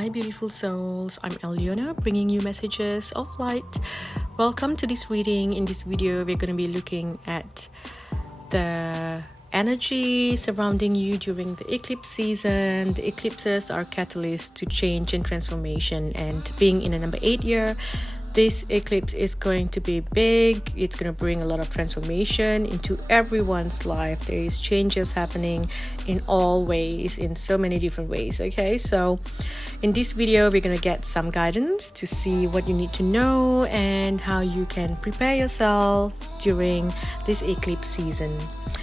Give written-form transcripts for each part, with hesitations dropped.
Hi beautiful souls, I'm Alyonna bringing you messages of light. Welcome to this reading. In this video we're going to be looking at the energy surrounding you during the eclipse season. The eclipses are catalysts to change and transformation, and being in a number 8 year, this eclipse is going to be big. It's going to bring a lot of transformation into everyone's life. There is changes happening in all ways, in so many different ways. Okay, so in this video we're going to get some guidance to see what you need to know and how you can prepare yourself during this eclipse season.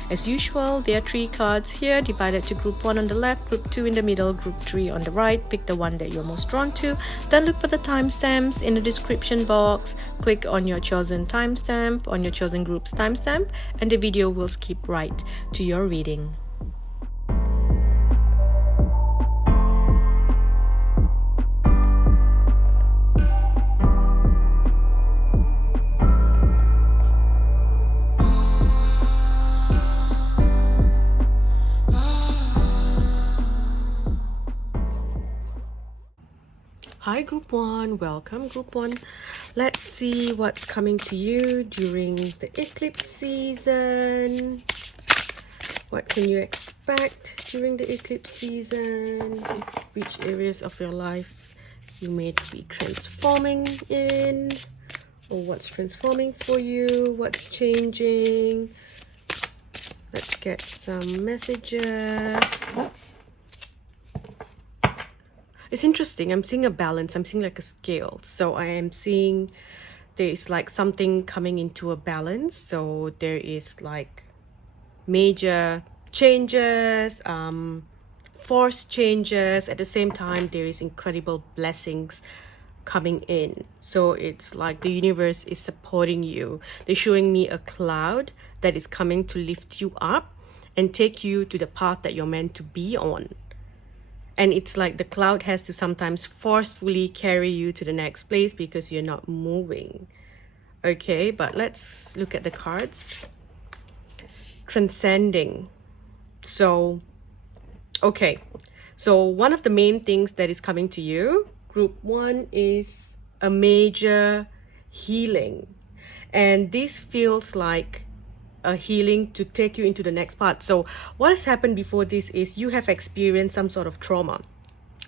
As usual, there are 3 cards here divided to group 1 on the left, group 2 in the middle, group 3 on the right. Pick the one that you're most drawn to. Then look for the timestamps in the description box. Click on your chosen timestamp, on your chosen group's timestamp, and the video will skip right to your reading. Hi group 1, welcome group 1. Let's see what's coming to you during the eclipse season. What can you expect during the eclipse season? Which areas of your life you may be transforming in, or what's transforming for you, what's changing. Let's get some messages. It's interesting. I'm seeing a balance. I'm seeing like a scale. So I am seeing there is like something coming into a balance. So there is like major changes, forced changes. At the same time, there is incredible blessings coming in. So it's like the universe is supporting you. They're showing me a cloud that is coming to lift you up and take you to the path that you're meant to be on. And it's like the cloud has to sometimes forcefully carry you to the next place because you're not moving. Okay, but let's look at the cards. Transcending. So, okay. So one of the main things that is coming to you, group 1, is a major healing. And this feels like a healing to take you into the next part. So what has happened before this is you have experienced some sort of trauma,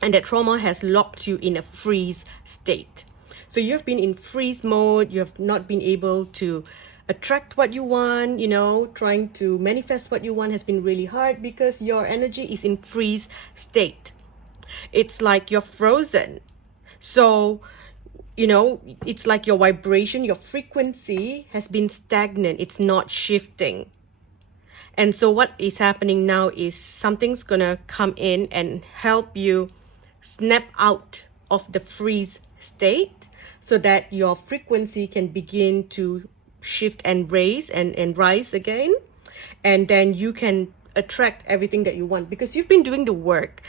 and that trauma has locked you in a freeze state. So you've been in freeze mode. You have not been able to attract what you want, trying to manifest what you want has been really hard because your energy is in freeze state. It's like you're frozen. So it's like your vibration, your frequency has been stagnant. It's not shifting. And so what is happening now is something's gonna come in and help you snap out of the freeze state so that your frequency can begin to shift and raise and rise again. And then you can attract everything that you want because you've been doing the work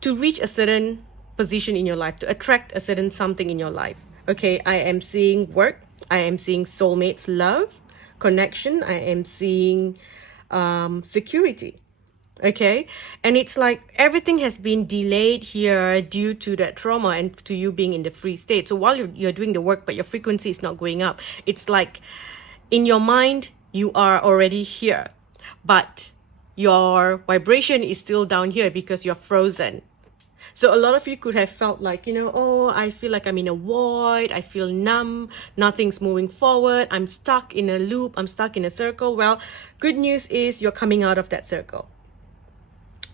to reach a certain position in your life, to attract a certain something in your life. Okay, I am seeing work, I am seeing soulmates, love, connection, I am seeing security. Okay, and it's like everything has been delayed here due to that trauma and to you being in the free state. So while you're doing the work but your frequency is not going up, it's like in your mind you are already here but your vibration is still down here because you're frozen. So a lot of you could have felt like, I feel like I'm in a void, I feel numb, nothing's moving forward, I'm stuck in a loop, I'm stuck in a circle. Well, good news is you're coming out of that circle.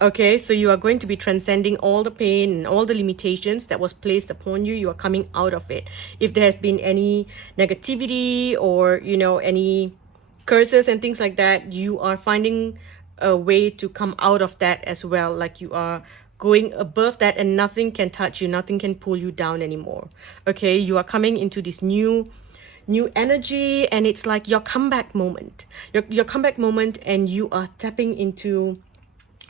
Okay, so you are going to be transcending all the pain and all the limitations that was placed upon you. You are coming out of it. If there has been any negativity or, any curses and things like that, you are finding a way to come out of that as well. Like you are going above that and nothing can touch you, nothing can pull you down anymore. Okay, you are coming into this new energy, and it's like your comeback moment. Your comeback moment, and you are tapping into,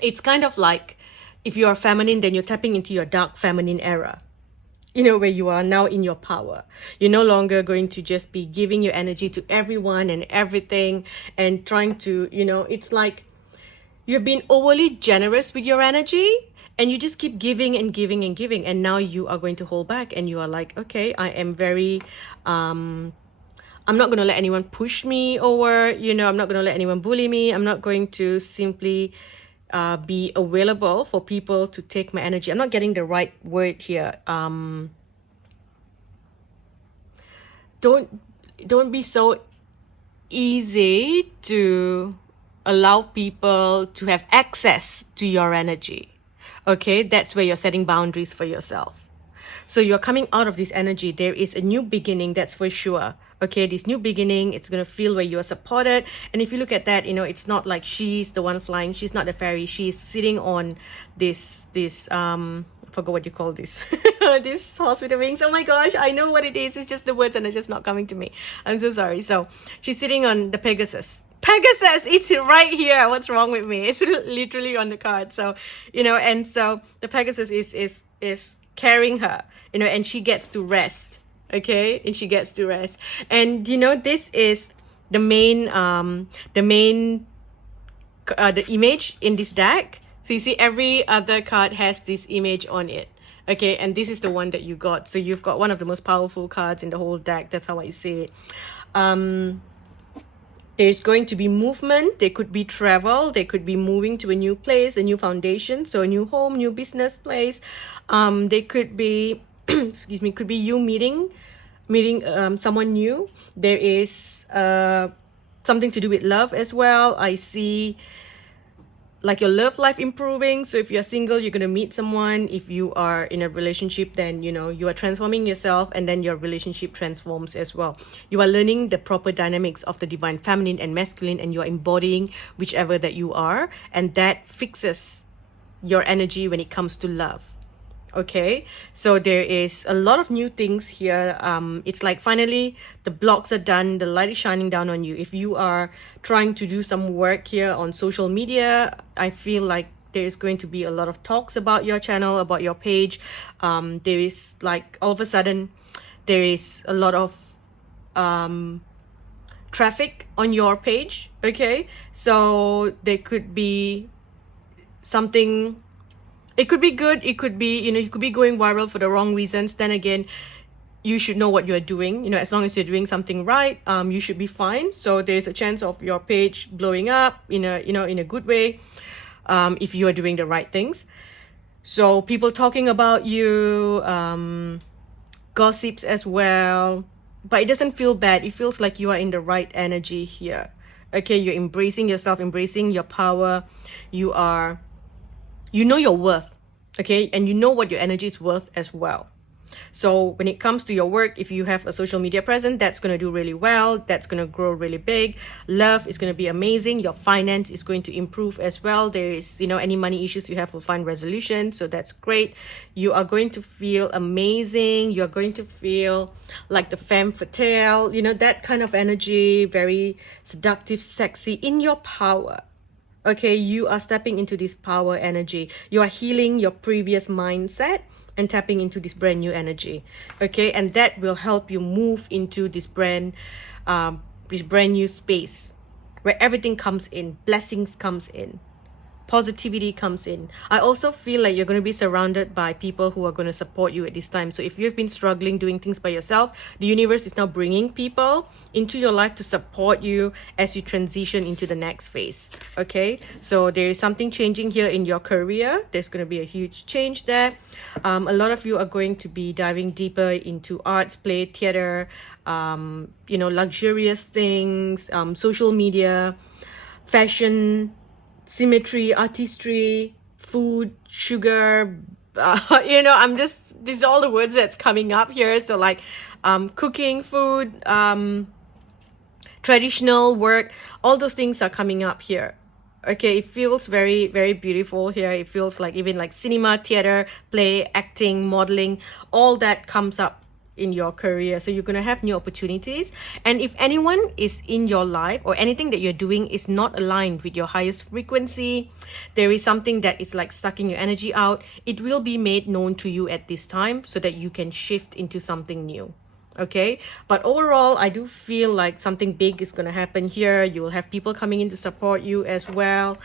it's kind of like if you are feminine, then you're tapping into your dark feminine era. Where you are now in your power. You're no longer going to just be giving your energy to everyone and everything and trying to, it's like you've been overly generous with your energy and you just keep giving and giving and giving, and now you are going to hold back, and you are like, okay, I am very I'm not going to let anyone push me over, I'm not going to let anyone bully me. I'm not going to simply be available for people to take my energy. I'm not getting the right word here. Don't be so easy to allow people to have access to your energy. Okay, that's where you're setting boundaries for yourself. So you're coming out of this energy. There is a new beginning, that's for sure. Okay, this new beginning, it's going to feel where you are supported. And if you look at that, it's not like she's the one flying. She's not the fairy. She's sitting on this I forgot what you call this. This hospital wings. Oh my gosh, I know what it is. It's just the words and it's just not coming to me. I'm so sorry. So she's sitting on the Pegasus. It's right here. What's wrong with me? It's literally on the card. So, and so the Pegasus is carrying her, and she gets to rest. Okay, and she gets to rest. And this is the image in this deck. So you see, every other card has this image on it. Okay, and this is the one that you got. So you've got one of the most powerful cards in the whole deck. That's how I see it. There's going to be movement. There could be travel. They could be moving to a new place, a new foundation. So a new home, new business place. They could be, excuse me, could be you meeting someone new. There is something to do with love as well. I see like your love life improving. So if you're single, you're going to meet someone. If you are in a relationship, then you are transforming yourself, and then your relationship transforms as well. You are learning the proper dynamics of the divine feminine and masculine, and you're embodying whichever that you are, and that fixes your energy when it comes to love. Okay, so there is a lot of new things here. It's like finally the blocks are done, the light is shining down on you. If you are trying to do some work here on social media, I feel like there is going to be a lot of talks about your channel, about your page. There is like all of a sudden there is a lot of traffic on your page. Okay, so there could be something. It could be good. It could be, you could be going viral for the wrong reasons. Then again, you should know what you're doing. As long as you're doing something right, you should be fine. So there's a chance of your page blowing up in a good way, if you are doing the right things. So people talking about you, gossips as well, but it doesn't feel bad. It feels like you are in the right energy here. Okay, you're embracing yourself, embracing your power. You know your worth, okay? And you know what your energy is worth as well. So when it comes to your work, if you have a social media presence, that's going to do really well. That's going to grow really big. Love is going to be amazing. Your finance is going to improve as well. There is, any money issues you have will find resolution. So that's great. You are going to feel amazing. You're going to feel like the femme fatale, that kind of energy, very seductive, sexy, in your power. Okay, you are stepping into this power energy. You are healing your previous mindset and tapping into this brand new energy. Okay, and that will help you move into this brand new space where everything comes in, blessings comes in, positivity comes in. I also feel like you're going to be surrounded by people who are going to support you at this time. So if you've been struggling doing things by yourself, the universe is now bringing people into your life to support you as you transition into the next phase. Okay, so there is something changing here in your career. There's going to be a huge change there. A lot of you are going to be diving deeper into arts, play, theater, luxurious things, social media, fashion, symmetry, artistry, food, sugar, these are all the words that's coming up here. So like cooking, food, traditional work, all those things are coming up here. Okay, it feels very, very beautiful here. It feels like even like cinema, theater, play, acting, modeling, all that comes up in your career. So you're going to have new opportunities. And if anyone is in your life or anything that you're doing is not aligned with your highest frequency, there is something that is like sucking your energy out, it will be made known to you at this time so that you can shift into something new. Okay, but overall I do feel like something big is going to happen here. You will have people coming in to support you as well.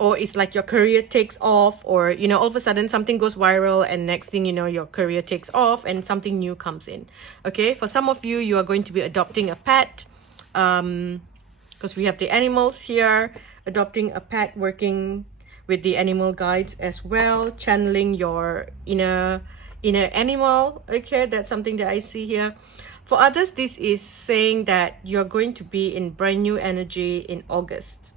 or it's like your career takes off, or you know, all of a sudden something goes viral and next thing you know, your career takes off and something new comes in. Okay, for some of you, you are going to be adopting a pet, because we have the animals here, adopting a pet, working with the animal guides as well, channeling your inner animal. Okay, that's something that I see here. For others, this is saying that you're going to be in brand new energy in August.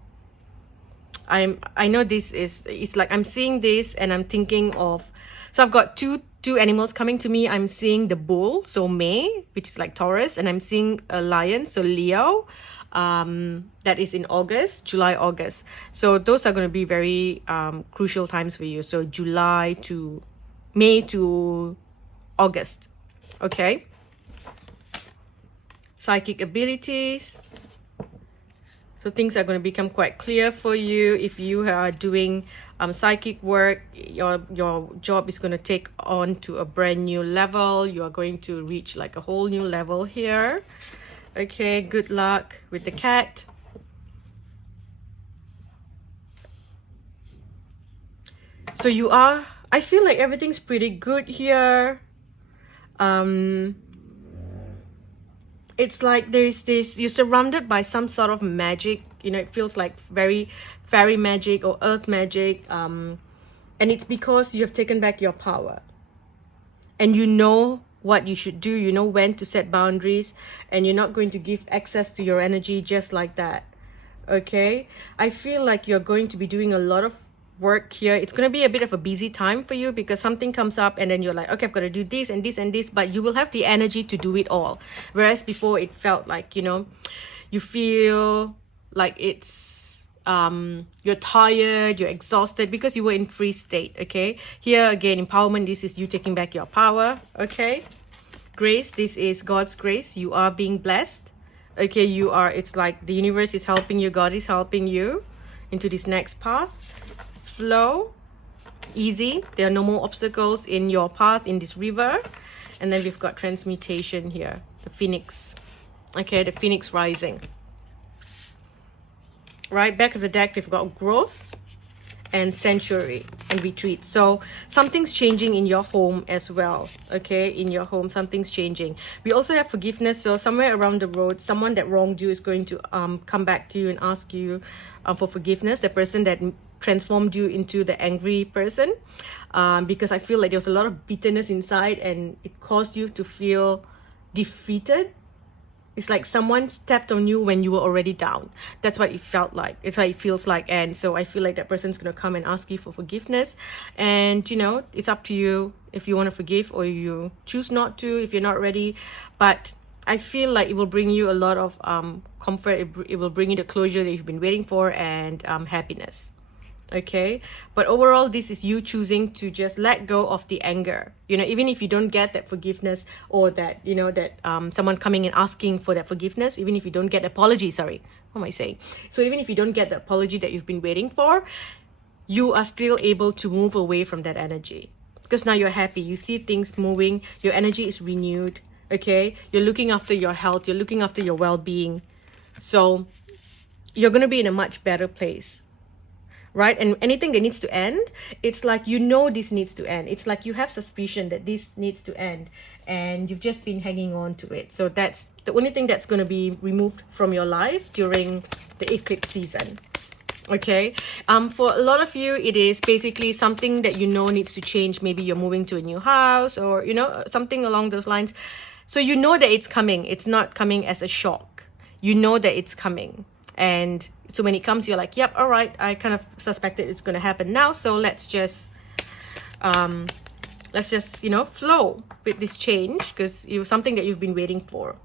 I know this is, it's like I'm seeing this and I'm thinking of, so I've got two animals coming to me. I'm seeing the bull, so May, which is like Taurus, and I'm seeing a lion, so Leo. That is in August, July, August. So those are going to be very crucial times for you. So July to May to August. Okay. Psychic abilities. So things are going to become quite clear for you. If you are doing psychic work, your job is going to take on to a brand new level. You are going to reach like a whole new level here. Okay, good luck with the cat. So you are, I feel like everything's pretty good here. It's like there's this, you're surrounded by some sort of magic, you know, it feels like very fairy magic or earth magic, and it's because you have taken back your power and you know what you should do, you know when to set boundaries, and you're not going to give access to your energy just like that. Okay, I feel like you're going to be doing a lot of work here. It's going to be a bit of a busy time for you because something comes up and then you're like, okay, I've got to do this and this and this, but you will have the energy to do it all. Whereas before it felt like, you know, you feel like it's you're tired, you're exhausted because you were in free state. Okay, here again, empowerment, this is you taking back your power. Okay, grace, this is God's grace, you are being blessed. Okay, you are, it's like the universe is helping you, God is helping you into this next path. Flow, easy, there are no more obstacles in your path in this river. And then we've got transmutation here, the phoenix. Okay, the phoenix rising. Right, back of the deck we've got growth and sanctuary and retreat. So something's changing in your home as well. Okay, in your home something's changing. We also have forgiveness. So somewhere around the road, someone that wronged you is going to come back to you and ask you for forgiveness. The person that transformed you into the angry person, because I feel like there was a lot of bitterness inside and it caused you to feel defeated. It's like someone stepped on you when you were already down. That's what it felt like. It's what it feels like. And so I feel like that person's going to come and ask you for forgiveness. And, you know, it's up to you if you want to forgive or you choose not to, if you're not ready. But I feel like it will bring you a lot of comfort. It will bring you the closure that you've been waiting for and happiness. Okay, but overall this is you choosing to just let go of the anger, you know, even if you don't get that forgiveness or that, you know, that someone coming and asking for that forgiveness, even if you don't get apology, sorry, what am I saying? So even if you don't get the apology that you've been waiting for, you are still able to move away from that energy because now you're happy, you see things moving, your energy is renewed. Okay, you're looking after your health, you're looking after your well-being, so you're going to be in a much better place. Right? And anything that needs to end, it's like, you know, this needs to end. It's like you have suspicion that this needs to end and you've just been hanging on to it. So that's the only thing that's going to be removed from your life during the eclipse season. Okay, for a lot of you, it is basically something that you know needs to change. Maybe you're moving to a new house or, you know, something along those lines. So you know that it's coming. It's not coming as a shock. You know that it's coming. And so when it comes, you're like, yep, all right, I kind of suspected it's going to happen now. So let's just, you know, flow with this change because it was something that you've been waiting for.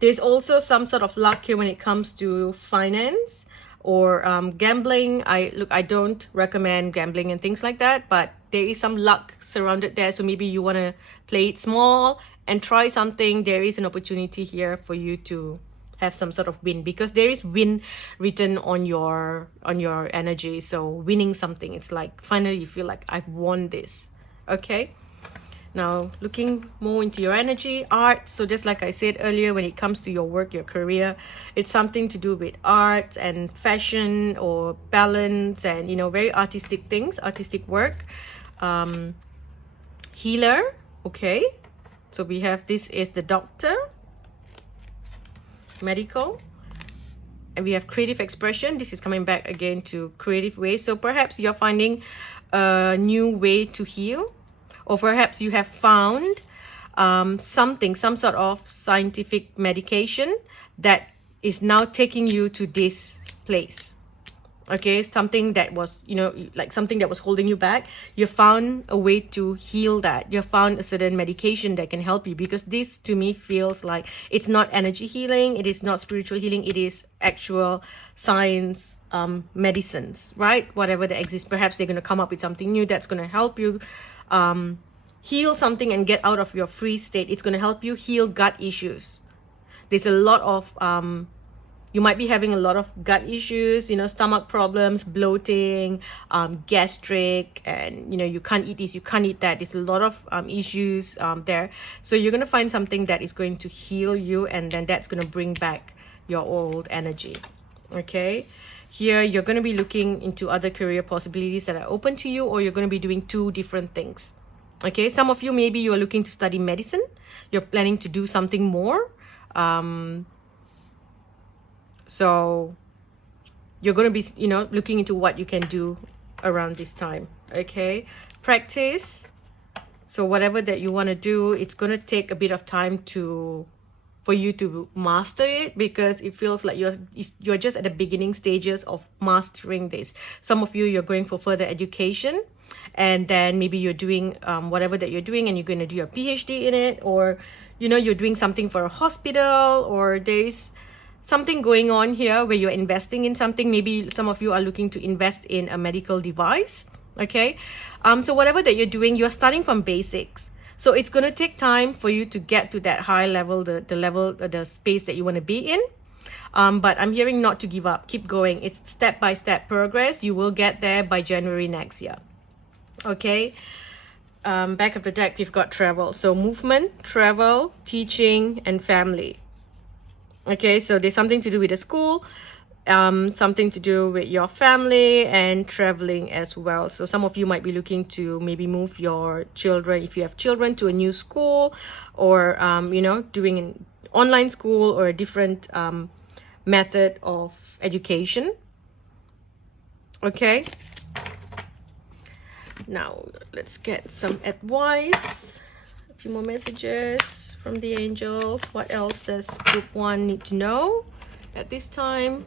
There's also some sort of luck here when it comes to finance or gambling. I don't recommend gambling and things like that, but there is some luck surrounded there. So maybe you want to play it small and try something. There is an opportunity here for you to have some sort of win because there is win written on your energy. So winning something, it's like finally you feel like I've won this. Okay, Now, looking more into your energy, art. So just like I said earlier, when it comes to your work, your career, it's something to do with art and fashion or balance and, you know, very artistic things, artistic work. Healer, okay. So we have, this is the doctor, medical. And we have creative expression. This is coming back again to creative ways. So perhaps you're finding a new way to heal. Or perhaps you have found some sort of scientific medication that is now taking you to this place. Okay, something that was, you know, like something that was holding you back. You found a way to heal that. You found a certain medication that can help you, because this to me feels like it's not energy healing. It is not spiritual healing. It is actual science, medicines, right? Whatever that exists. Perhaps they're going to come up with something new that's going to help you heal something and get out of your freeze state. It's going to help you heal gut issues. There's a lot of you might be having a lot of gut issues, you know, stomach problems, bloating, gastric, and, you know, you can't eat this, you can't eat that. There's a lot of issues there. So you're going to find something that is going to heal you, and then that's going to bring back your old energy. Okay. Here, you're going to be looking into other career possibilities that are open to you, or you're going to be doing two different things. Okay. Some of you, maybe you are looking to study medicine. You're planning to do something more. So you're going to be, you know, looking into what you can do around this time. Okay. Practice. So whatever that you want to do, it's going to take a bit of time for you to master it, because it feels like you're just at the beginning stages of mastering this. Some of you, you're going for further education, and then maybe you're doing whatever that you're doing, and you're going to do a PhD in it, or, you know, you're doing something for a hospital, or there's something going on here where you're investing in something. Maybe some of you are looking to invest in a medical device. Okay. So whatever that you're doing, you're starting from basics. So it's going to take time for you to get to that high level, the space that you want to be in. But I'm hearing not to give up. Keep going. It's step-by-step progress. You will get there by January next year. Okay. Back of the deck, we've got travel. So movement, travel, teaching, and family. Okay, so there's something to do with the school, something to do with your family, and traveling as well. So some of you might be looking to maybe move your children, if you have children, to a new school, or, you know, doing an online school or a different method of education. Okay. Now, let's get some advice. A few more messages from the angels. What else does group 1 need to know at this time?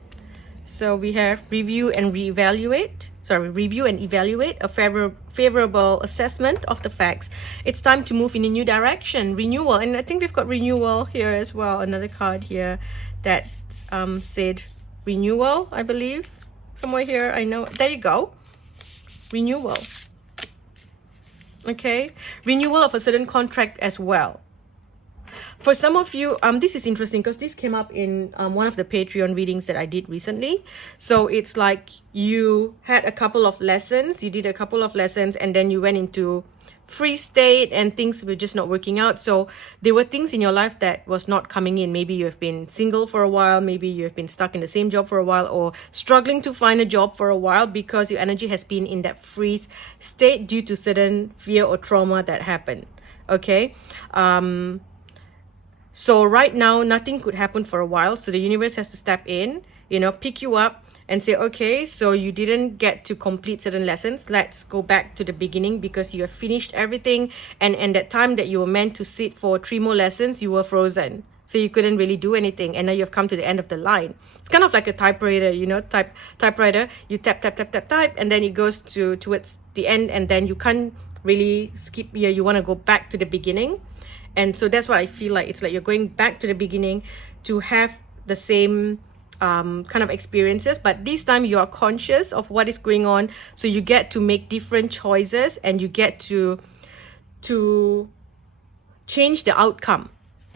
So we have review and evaluate a favorable assessment of the facts. It's time to move in a new direction. Renewal. And I think we've got renewal here as well. Another card here that said renewal, I believe. Somewhere here, I know. There you go. Renewal. Okay, renewal of a certain contract as well. For some of you, this is interesting because this came up in one of the Patreon readings that I did recently. So it's like you had a couple of lessons, you did a couple of lessons, and then you went into freeze state and things were just not working out. So there were things in your life that was not coming in. Maybe you have been single for a while, maybe you have been stuck in the same job for a while, or struggling to find a job for a while because your energy has been in that freeze state due to certain fear or trauma that happened. Okay. So right now, nothing could happen for a while. So the universe has to step in, you know, pick you up and say, okay, so you didn't get to complete certain lessons. Let's go back to the beginning, because you have finished everything. And that time that you were meant to sit for 3 more lessons, you were frozen. So you couldn't really do anything. And now you've come to the end of the line. It's kind of like a typewriter, you know, typewriter. You tap, and then it goes towards the end, and then you can't really skip here. You want to go back to the beginning. And so that's what I feel like. It's like you're going back to the beginning to have the same kind of experiences, but this time you are conscious of what is going on. So you get to make different choices, and you get to change the outcome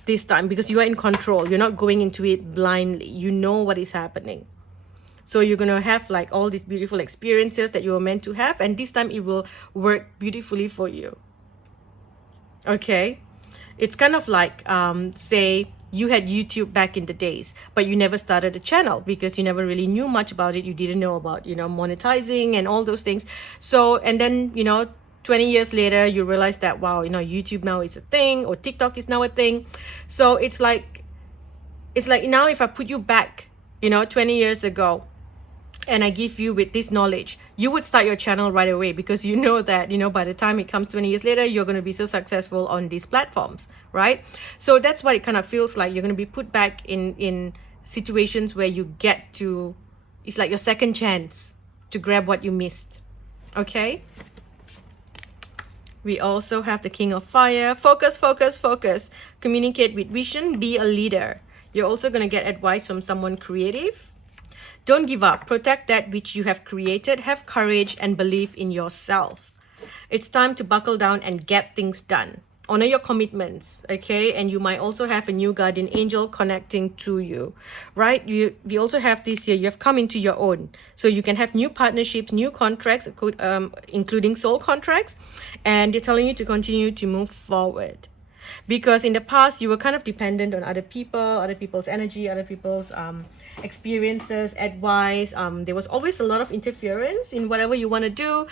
this time, because you are in control. You're not going into it blindly. You know what is happening. So you're going to have like all these beautiful experiences that you were meant to have, and this time it will work beautifully for you. Okay, it's kind of like say you had YouTube back in the days, but you never started a channel because you never really knew much about it. You didn't know about, you know, monetizing and all those things. So, and then, you know, 20 years later, you realize that, wow, you know, YouTube now is a thing, or TikTok is now a thing. So it's like now if I put you back, you know, 20 years ago, and I give you with this knowledge, you would start your channel right away, because you know that, you know, by the time it comes 20 years later, you're going to be so successful on these platforms, right? So that's what it kind of feels like. You're going to be put back in situations where you get to, it's like your second chance to grab what you missed. Okay, we also have the King of Fire. Focus, focus, focus. Communicate with vision. Be a leader. You're also going to get advice from someone creative. Don't give up. Protect that which you have created. Have courage and believe in yourself. It's time to buckle down and get things done. Honor your commitments, okay? And you might also have a new guardian angel connecting to you, right? We also have this here. You have come into your own. So you can have new partnerships, new contracts, including soul contracts. And they're telling you to continue to move forward. Because in the past, you were kind of dependent on other people, other people's energy, other people's experiences, advice. There was always a lot of interference in whatever you want to do.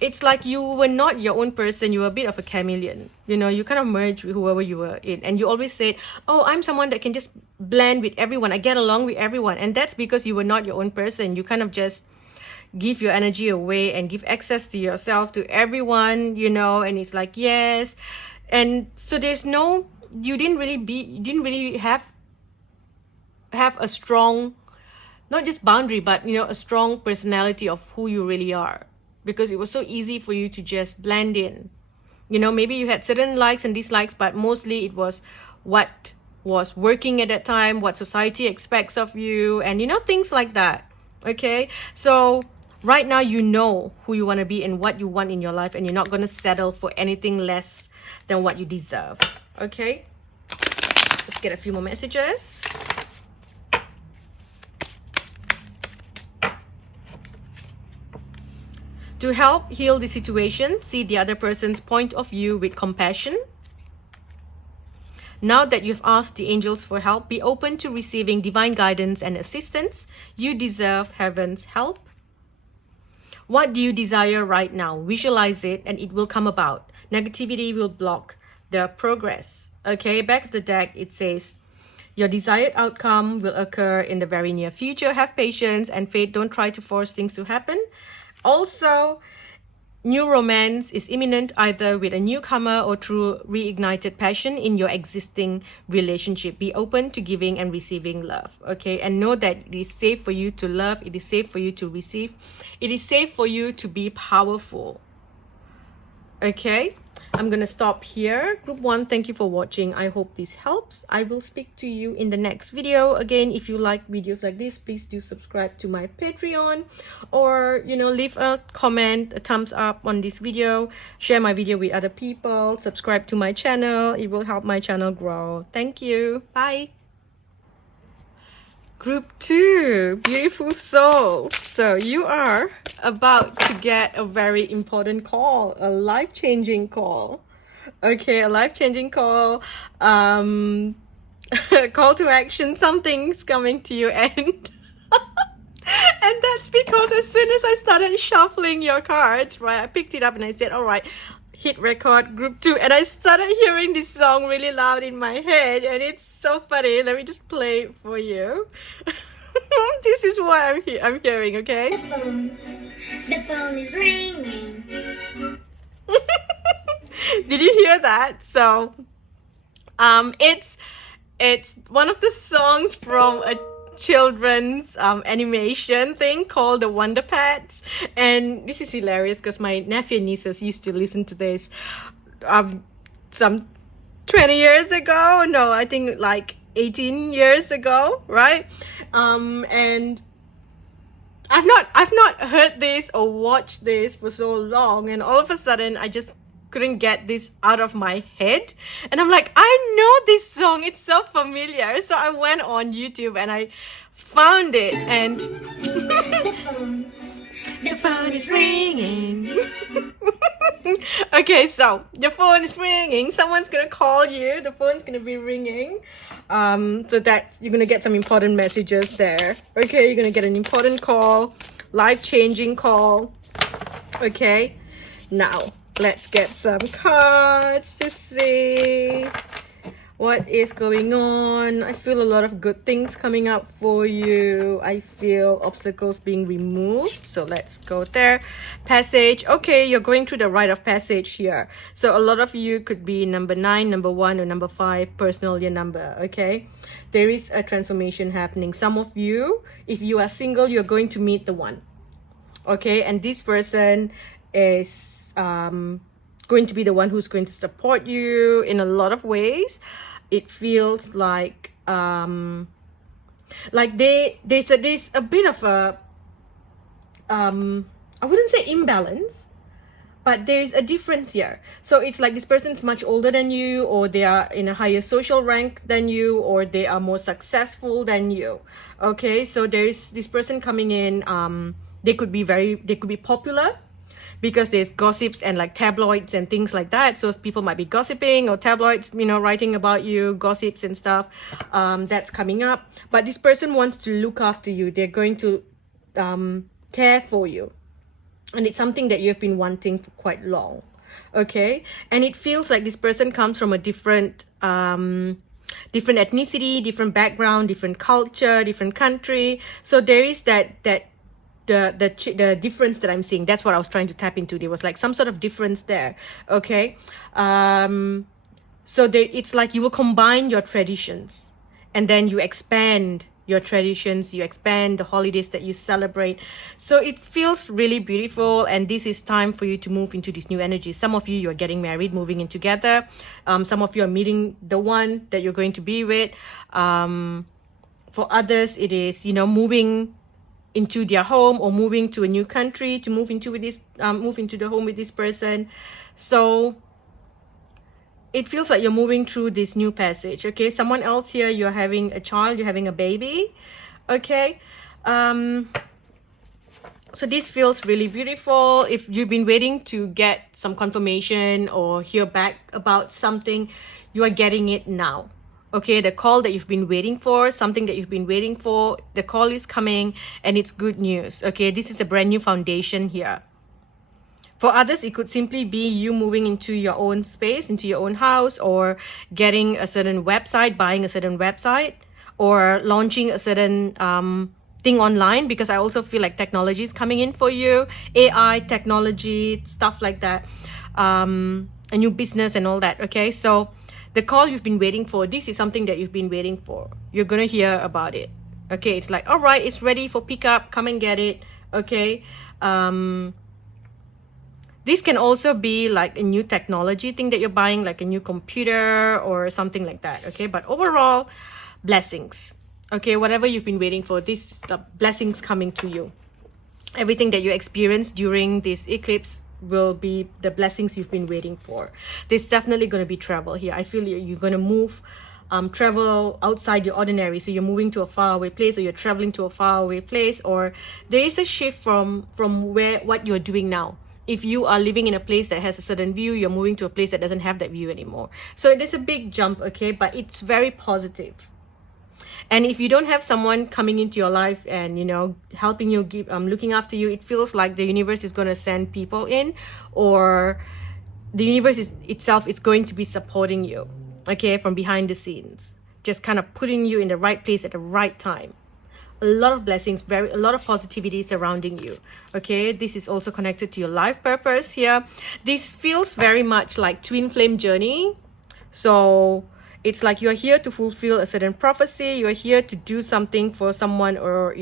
It's like you were not your own person. You were a bit of a chameleon. You know, you kind of merged with whoever you were in. And you always said, oh, I'm someone that can just blend with everyone. I get along with everyone. And that's because you were not your own person. You kind of just give your energy away and give access to yourself to everyone, you know, and it's like, yes. And so there's no, you didn't really have a strong, not just boundary, but, you know, a strong personality of who you really are, because it was so easy for you to just blend in. You know, maybe you had certain likes and dislikes, but mostly it was what was working at that time, what society expects of you, and, you know, things like that. Okay, so right now you know who you want to be and what you want in your life, and you're not going to settle for anything less than what you deserve. Okay, let's get a few more messages. To help heal the situation, see the other person's point of view with compassion. Now that you've asked the angels for help, be open to receiving divine guidance and assistance. You deserve heaven's help. What do you desire right now? Visualize it and it will come about. Negativity will block the progress. Okay, back of the deck, it says, your desired outcome will occur in the very near future. Have patience and faith. Don't try to force things to happen. Also, new romance is imminent, either with a newcomer or through reignited passion in your existing relationship. Be open to giving and receiving love, okay? And know that it is safe for you to love. It is safe for you to receive. It is safe for you to be powerful, okay? I'm gonna stop here. Group 1, thank you for watching. I hope this helps. I will speak to you in the next video. Again, if you like videos like this, please do subscribe to my Patreon, or, you know, leave a comment, a thumbs up on this video, share my video with other people, subscribe to my channel. It will help my channel grow. Thank you. Bye. Group 2, beautiful souls. So you are about to get a very important call, a life-changing call. Okay, a life-changing call. Call to action. Something's coming to you, and and that's because as soon as I started shuffling your cards, right, I picked it up and I said, all right, hit record group 2, and I started hearing this song really loud in my head, and it's so funny. Let me just play it for you. This is what I'm hearing, okay? The phone is ringing. Did you hear that? So it's one of the songs from a children's animation thing called the Wonder Pets, and this is hilarious because my nephew and nieces used to listen to this some 20 years ago. No, I think like 18 years ago, right? And I've not heard this or watched this for so long, and all of a sudden I just couldn't get this out of my head, and I'm like, I know this song, it's so familiar. So I went on YouTube and I found it, and the phone is ringing. Okay, so the phone is ringing. Someone's gonna call you. The phone's gonna be ringing. So that you're gonna get some important messages there. Okay, you're gonna get an important call, life-changing call. Okay, now let's get some cards to see what is going on. I feel a lot of good things coming up for you. I feel obstacles being removed. So let's go there. Passage. Okay, you're going through the rite of passage here. So a lot of you could be number 9, number 1, or number 5, personal your number. Okay, there is a transformation happening. Some of you, if you are single, you're going to meet the one. Okay, and this person is going to be the one who's going to support you in a lot of ways. It feels like there's a bit of a I wouldn't say imbalance, but there's a difference here. So it's like this person's much older than you, or they are in a higher social rank than you, or they are more successful than you. Okay, so there is this person coming in. They could be popular, because there's gossips and like tabloids and things like that. So people might be gossiping, or tabloids, writing about you, gossips and stuff. That's coming up. But this person wants to look after you. They're going to care for you. And it's something that you've been wanting for quite long. Okay. And it feels like this person comes from a different ethnicity, different background, different culture, different country. So there is the difference that I'm seeing. That's what I was trying to tap into. There was like some sort of difference there. Okay. So it's like you will combine your traditions, and then you expand your traditions, you expand the holidays that you celebrate. So it feels really beautiful, and this is time for you to move into this new energy. Some of you are getting married, moving in together. Some of you are meeting the one that you're going to be with. For others, it is, moving into their home, or moving to a new country to move into the home with this person. So it feels like you're moving through this new passage. Okay, someone else here, you're having a child, you're having a baby. Okay, so this feels really beautiful. If you've been waiting to get some confirmation or hear back about something, you are getting it now. Okay, the call that you've been waiting for, something that you've been waiting for, the call is coming, and it's good news. Okay, this is a brand new foundation here. For others, it could simply be you moving into your own space, into your own house, or getting a certain website, buying a certain website, or launching a certain thing online, because I also feel like technology is coming in for you. AI, technology, stuff like that. A new business and all that. Okay, so the call you've been waiting for, this is something that you've been waiting for. You're going to hear about it. Okay, it's like, all right, it's ready for pickup. Come and get it. Okay. This can also be like a new technology thing that you're buying, like a new computer or something like that. Okay, but overall, blessings. Okay, whatever you've been waiting for, the blessings coming to you. Everything that you experience during this eclipse will be the blessings you've been waiting for. There's definitely going to be travel here. I feel you're going to move, travel outside your ordinary. So you're moving to a faraway place, or you're traveling to a faraway place, or there is a shift from what you're doing now. If you are living in a place that has a certain view, you're moving to a place that doesn't have that view anymore. So there's a big jump, okay? But it's very positive. And if you don't have someone coming into your life and, helping you, looking after you, it feels like the universe is going to send people in, or the universe itself is going to be supporting you, okay, from behind the scenes. Just kind of putting you in the right place at the right time. A lot of blessings, a lot of positivity surrounding you. Okay, this is also connected to your life purpose here. This feels very much like twin flame journey. So it's like you're here to fulfill a certain prophecy. You're here to do something for someone, or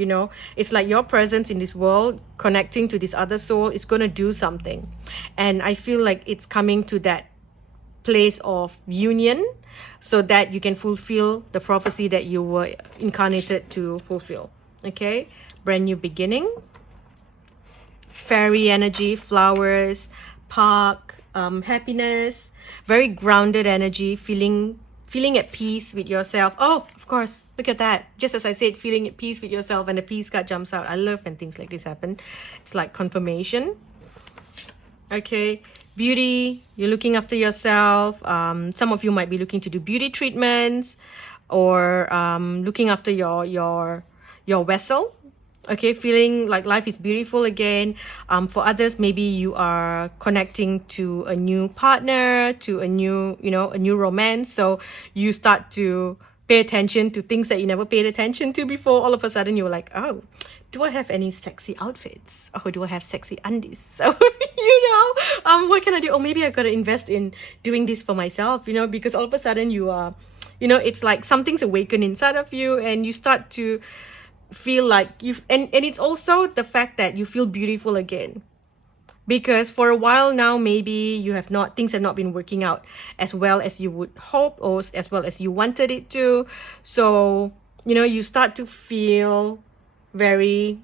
it's like your presence in this world, connecting to this other soul, is going to do something. And I feel like it's coming to that place of union, so that you can fulfill the prophecy that you were incarnated to fulfill. Okay, brand new beginning, fairy energy, flowers, park, happiness, very grounded energy, feeling at peace with yourself. Oh, of course, look at that. Just as I said, feeling at peace with yourself, and the peace card jumps out. I love when things like this happen. It's like confirmation. Okay, beauty, you're looking after yourself. Some of you might be looking to do beauty treatments, or looking after your vessel. Okay, feeling like life is beautiful again. For others, maybe you are connecting to a new partner, to a new, a new romance. So you start to pay attention to things that you never paid attention to before. All of a sudden, you're like, oh, do I have any sexy outfits? Or do I have sexy undies? So, what can I do? Or maybe I gotta invest in doing this for myself, because all of a sudden you are, it's like something's awakened inside of you, and you start to feel like and it's also the fact that you feel beautiful again, because for a while now maybe things have not been working out as well as you would hope, or as well as you wanted it to. So you start to feel very,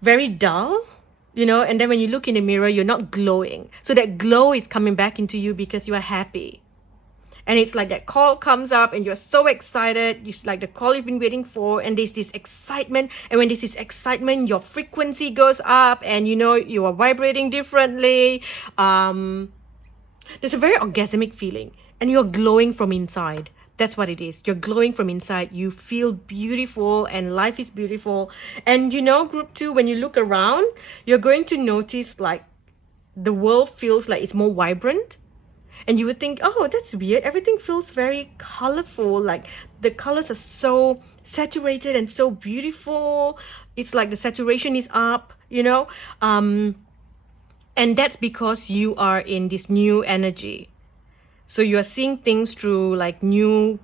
very dull, and then when you look in the mirror, you're not glowing. So that glow is coming back into you because you are happy. And it's like that call comes up and you're so excited. It's like the call you've been waiting for, and there's this excitement. And when there's this excitement, your frequency goes up, and you are vibrating differently. There's a very orgasmic feeling, and you're glowing from inside. That's what it is. You're glowing from inside. You feel beautiful, and life is beautiful. And group 2, when you look around, you're going to notice like the world feels like it's more vibrant. And you would think, oh, that's weird. Everything feels very colorful. Like the colors are so saturated and so beautiful. It's like the saturation is up, and that's because you are in this new energy. So you are seeing things through like new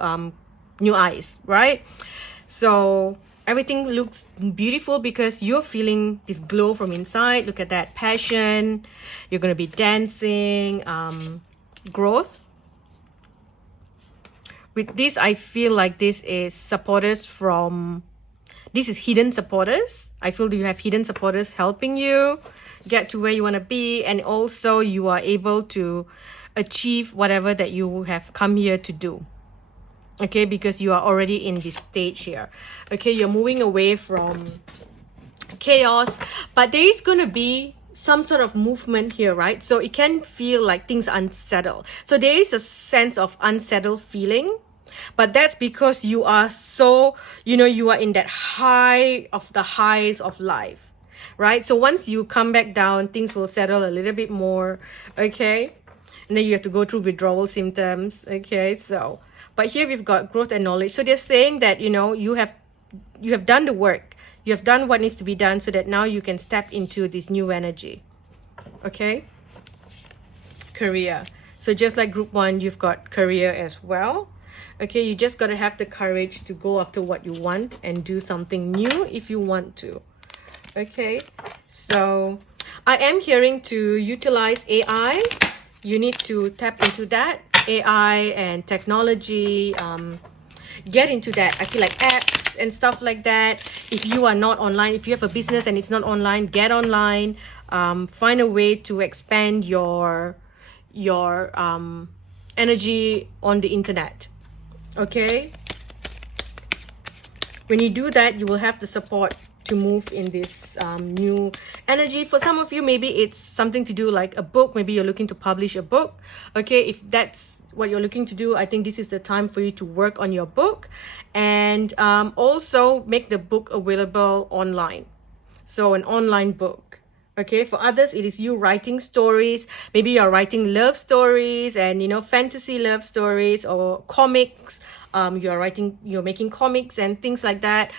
eyes, right? So everything looks beautiful because you're feeling this glow from inside. Look at that passion. You're going to be dancing. Growth. With this, I feel like this is hidden supporters. I feel that you have hidden supporters helping you get to where you want to be. And also you are able to achieve whatever that you have come here to do. Okay, because you are already in this stage here. Okay, you're moving away from chaos, but there is going to be some sort of movement here, right? So it can feel like things are unsettled. So there is a sense of unsettled feeling, but that's because you are so, you are in that high of the highs of life, right? So once you come back down, things will settle a little bit more, okay? And then you have to go through withdrawal symptoms, okay? So but here we've got growth and knowledge. So they're saying that, you have done the work. You have done what needs to be done so that now you can step into this new energy. Okay? Career. So just like group 1, you've got career as well. Okay, you just got to have the courage to go after what you want and do something new if you want to. Okay? So I am hearing to utilize AI. You need to tap into that. AI and technology, get into that. I feel like apps and stuff like that. If you are not online, if you have a business and it's not online, get online. Find a way to expand your energy on the internet. Okay, when you do that, you will have the support to move in this new energy. For some of you, maybe it's something to do like a book. Maybe you're looking to publish a book. Okay, if that's what you're looking to do, I think this is the time for you to work on your book, and also make the book available online. So an online book. Okay, for others, it is you writing stories. Maybe you're writing love stories and fantasy love stories, or comics. You're making comics and things like that.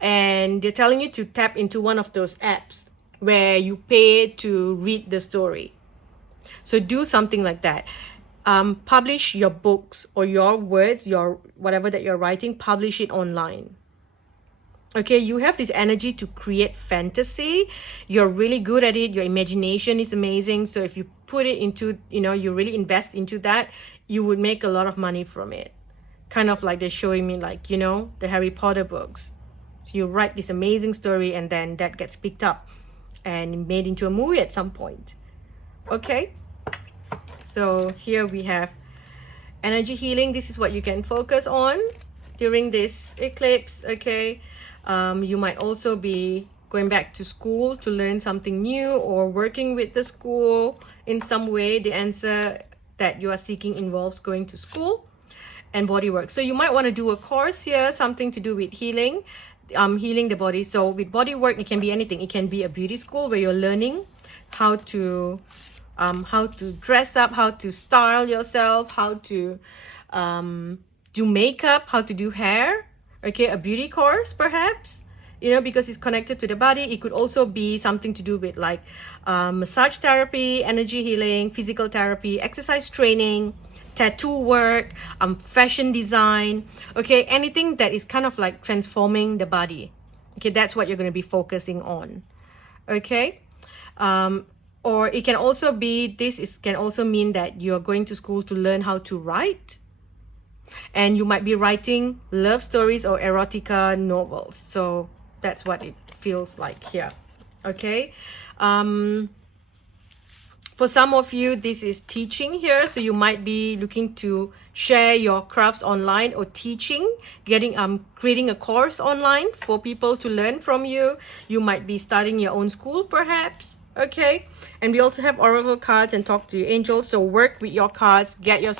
And they're telling you to tap into one of those apps where you pay to read the story. So do something like that. Publish your books or your words, your whatever that you're writing, publish it online. Okay, you have this energy to create fantasy. You're really good at it. Your imagination is amazing. So if you put it into, you really invest into that, you would make a lot of money from it. Kind of like they're showing me like, the Harry Potter books. So you write this amazing story and then that gets picked up and made into a movie at some point. Okay. So here we have energy healing. This is what you can focus on during this eclipse. Okay. You might also be going back to school to learn something new, or working with the school in some way. The answer that you are seeking involves going to school and body work. So you might want to do a course here, something to do with healing, healing the body. So with body work, it can be anything. It can be a beauty school where you're learning how to dress up, how to style yourself, how to do makeup, how to do hair. Okay, a beauty course perhaps, you know, because it's connected to the body. It could also be something to do with like massage therapy, energy healing, physical therapy, exercise training, tattoo work, fashion design. Okay, anything that is kind of like transforming the body. Okay, that's what you're going to be focusing on. Okay, or it can also be, can also mean that you're going to school to learn how to write, and you might be writing love stories or erotica novels. So that's what it feels like here. Okay, for some of you, this is teaching here. So you might be looking to share your crafts online, or teaching, creating a course online for people to learn from you. You might be starting your own school perhaps. Okay, and we also have oracle cards and talk to your angels. So work with your cards, get your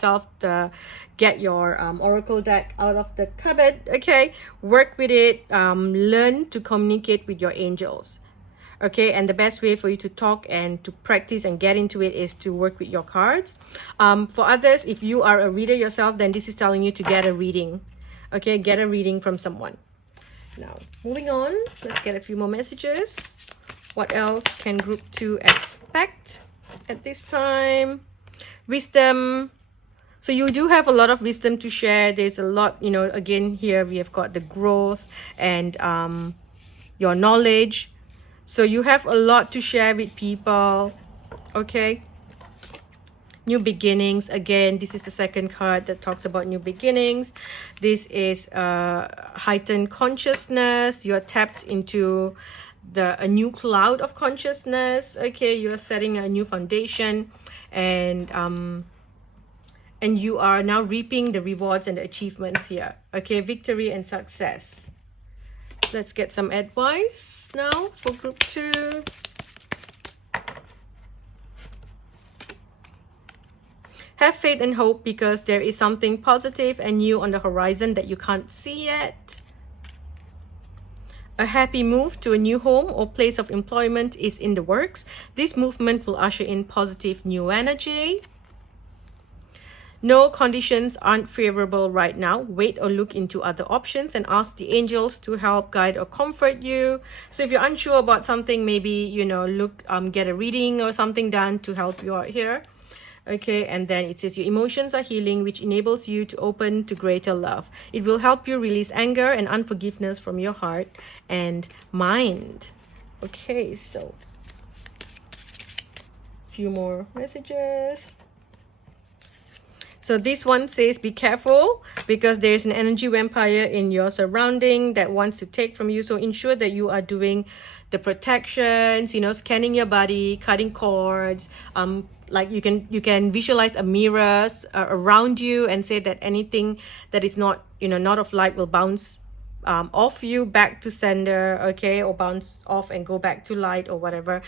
oracle deck out of the cupboard. Okay, work with it, learn to communicate with your angels. Okay, and the best way for you to talk and to practice and get into it is to work with your cards. For others, if you are a reader yourself, then this is telling you to get a reading. Okay, get a reading from someone. Now, moving on, let's get a few more messages. What else can group 2 expect at this time? Wisdom. So you do have a lot of wisdom to share. There's a lot, you know, again, here we have got the growth and your knowledge. So you have a lot to share with people. Okay, new beginnings. Again, this is the second card that talks about new beginnings. This is heightened consciousness. You're tapped into a new cloud of consciousness. Okay, you're setting a new foundation, and you are now reaping the rewards and the achievements here. Okay, victory and success. Let's get some advice now for group 2. Have faith and hope, because there is something positive and new on the horizon that you can't see yet. A happy move to a new home or place of employment is in the works. This movement will usher in positive new energy. No, conditions aren't favorable right now. Wait or look into other options and ask the angels to help guide or comfort you. So if you're unsure about something, maybe, you know, get a reading or something done to help you out here. Okay, and then it says your emotions are healing, which enables you to open to greater love. It will help you release anger and unforgiveness from your heart and mind. Okay, so a few more messages. So this one says, be careful, because there is an energy vampire in your surrounding that wants to take from you. So ensure that you are doing the protections, you know, scanning your body, cutting cords. Like you can visualize a mirror around you and say that anything that is not, you know, not of light will bounce off you back to sender. Okay, or bounce off and go back to light or whatever.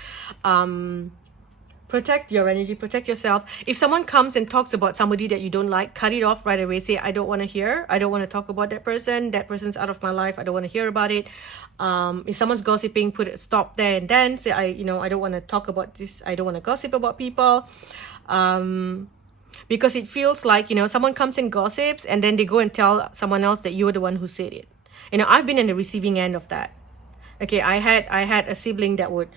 Protect your energy, protect yourself. If someone comes and talks about somebody that you don't like, cut it off right away. Say, I don't want to hear. I don't want to talk about that person. That person's out of my life. I don't want to hear about it. If someone's gossiping, put it stop there and then. Say, I don't want to talk about this. I don't want to gossip about people. Because it feels like, you know, someone comes and gossips and then they go and tell someone else that you're the one who said it. You know, I've been in the receiving end of that. Okay, I had a sibling that would